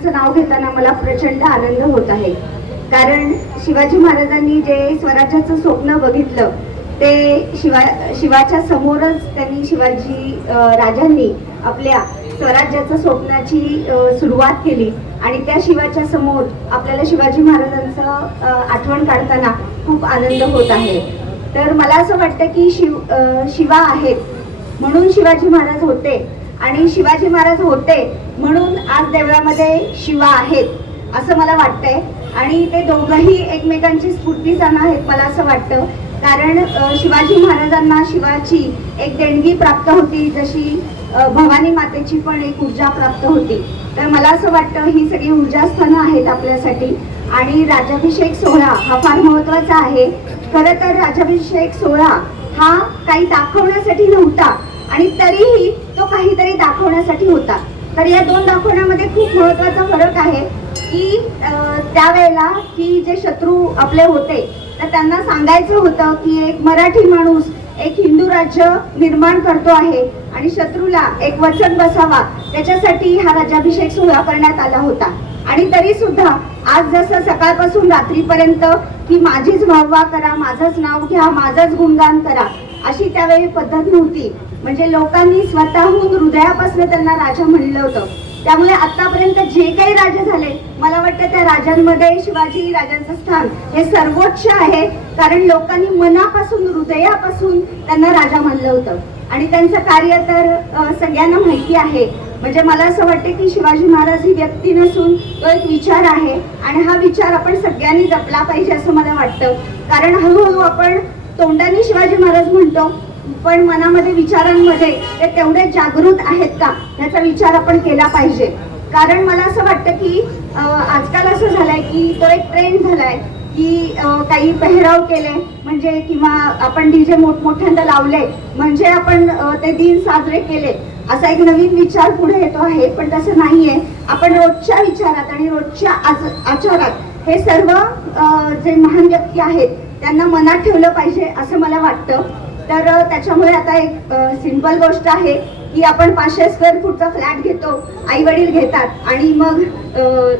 महाराजांचं नाव घेताना मला प्रचंड आनंद होत आहे. कारण शिवाजी महाराजांनी जे स्वराज्याचं स्वप्न बघितलं ते शिवा शिवाच्या समोरच त्यांनी शिवाजी राजांनी आपल्या स्वराज्याचं स्वप्नाची सुरुवात केली. आणि त्या शिवाच्या समोर आपल्याला शिवाजी महाराजांचं आठवण काढताना खूप आनंद होत आहे. तर मला असं वाटतं की शिव शिवा आहेत. म्हणून शिवाजी महाराज होते. आणि शिवाजी महाराज होते म्हणून आज देवळामध्ये शिवा आहेत असं मला वाटतंय. आणि ते दोघंही एकमेकांची स्फूर्तीस्थान आहेत मला असं वाटतं. कारण शिवाजी महाराजांना शिवाची एक देणगी प्राप्त होती जशी भवानी मातेची पण एक ऊर्जा प्राप्त होती. तर मला असं वाटतं ही सगळी ऊर्जास्थानं आहेत आपल्यासाठी. आणि राज्याभिषेक सोहळा हा फार महत्त्वाचा आहे. खरं तर राज्याभिषेक सोहळा हा काही दाखवण्यासाठी नव्हता. आणि तरीही तो काहीतरी दाखवण्यासाठी होता. तर या दोन दाखवण्यामध्ये खूप महत्त्वाचा फरक आहे की त्यावेळेला की जे शत्रू आपले होते तर त्यांना सांगायचं होतं की एक मराठी माणूस एक हिंदू राज्य निर्माण करतो आहे आणि शत्रूला एक वचन बसावा त्याच्यासाठी हा राज्याभिषेक सोहळा करण्यात आला होता. आणि तरी सुद्धा आज जसं सकाळपासून रात्रीपर्यंत की माझीच वाहवा करा माझंच नाव घ्या माझंच गुणगान करा अशी त्यावेळी पद्धत नव्हती. म्हणजे लोकांनी स्वतःहून हृदयापासून त्यांना राजा म्हणलं होतं. त्यामुळे आतापर्यंत जे काही राजे झाले मला वाटतं त्या राजांमध्ये शिवाजी राजांचं स्थान हे सर्वोच्च आहे. कारण लोकांनी मनापासून हृदयापासून त्यांना राजा म्हणलं होतं. आणि त्यांचं कार्य तर सगळ्यांना माहिती आहे. म्हणजे मला असं वाटतं की शिवाजी महाराज ही व्यक्ती नसून तो एक विचार आहे. आणि हा विचार आपण सगळ्यांनी जपला पाहिजे असं मला वाटतं. कारण हळूहळू आपण तोंडाने शिवाजी महाराज म्हणतो पण मनामध्ये विचारांमध्ये ते तेवढे जागृत आहेत का? याचा विचार आपण केला पाहिजे. कारण मला असं वाटतं की आजकाल असं झालंय की तो एक ट्रेंड झालाय की काही पेहराव केले म्हणजे किंवा आपण डीजे मोठमोठ्यांदा लावले म्हणजे आपण ते दिन साजरे केले. असा एक नवीन विचार पुढे येतो आहे पण तसं नाहीये. आपण रोजच्या विचारात आणि रोजच्या आचारात हे सर्व जे महान व्यक्ती आहेत त्यांना मनात ठेवलं पाहिजे असं मला वाटतं. तर त्याच्यामुळे आता एक सिंपल गोष्ट आहे की आपण पाचशे स्क्वेअर फूटचा फ्लॅट घेतो आई वडील घेतात आणि मग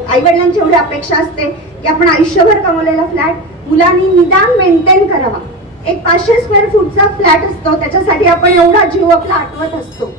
आई वडिलांची एवढी अपेक्षा असते की आपण आयुष्यभर कमवलेला फ्लॅट मुलांनी निदान मेंटेन करावा. एक पाचशे स्क्वेअर फूटचा फ्लॅट असतो त्याच्यासाठी आपण एवढा जीव आपला आठवत असतो.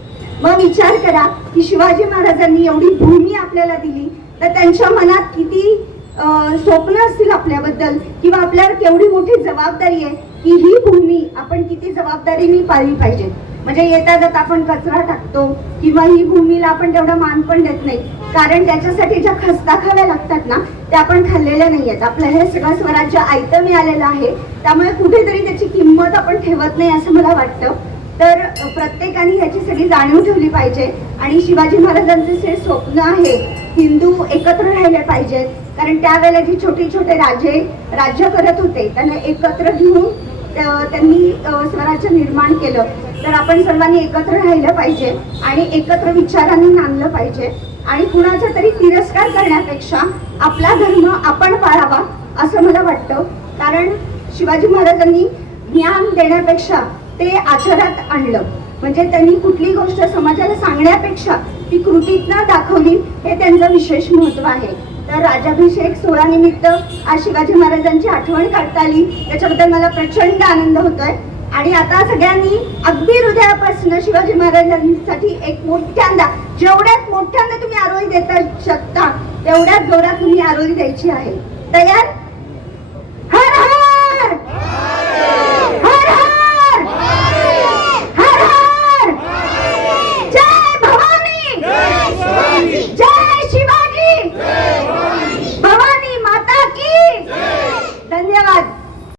मग विचार करा की शिवाजी महाराजांनी एवढी भूमी आपल्याला दिली तर त्यांच्या मनात किती स्वप्न असतील आपल्याबद्दल किंवा आपल्यावर केवढी मोठी जबाबदारी आहे की ही भूमी आपण किती जबाबदारीने पाळली पाहिजे. म्हणजे येता जाता आपण कचरा टाकतो किंवा ही भूमीला आपण तेवढा मान पण देत नाही. कारण त्याच्यासाठी ज्या खस्ता खाव्या लागतात ना त्या आपण खाल्लेल्या नाही आहेत. आपलं हे सगळं स्वराज्य आयतं मिळालेलं आहे. त्यामुळे कुठेतरी त्याची किंमत आपण ठेवत नाही असं मला वाटतं. तर प्रत्येकाने ह्याची सगळी जाणीव ठेवली पाहिजे. आणि शिवाजी महाराजांचे जे स्वप्न आहे हिंदू एकत्र राहिले पाहिजेत कारण त्यावेळेला जी छोटे छोटे राजे राज्य करत होते त्यांना एकत्र घेऊन त्यांनी स्वराज्य निर्माण केलं. तर आपण सर्वांनी एकत्र राहिलं पाहिजे आणि एकत्र विचारांनी नांदलं पाहिजे. आणि कुणाचा तरी तिरस्कार करण्यापेक्षा आपला धर्म आपण पाळावा असं मला वाटतं. कारण शिवाजी महाराजांनी ज्ञान देण्यापेक्षा ते आचरात आणलं. म्हणजे त्यांनी कुठली गोष्ट समाजाला सांगण्यापेक्षा ती कृतीतनं दाखवली हे त्यांचं विशेष महत्त्व आहे. तर राजाभिषेक सोहळानिमित्त आज शिवाजी महाराजांची आठवण काढता आली. त्याच्याबद्दल मला प्रचंड आनंद होतोय. आणि आता सगळ्यांनी अगदी हृदयापासून शिवाजी महाराजांसाठी एक मोठ्यांदा जेवढ्यात मोठ्यांदा तुम्ही आरोही देता शकता तेवढ्याच जोरात तुम्ही आरोही द्यायची आहे. तयार?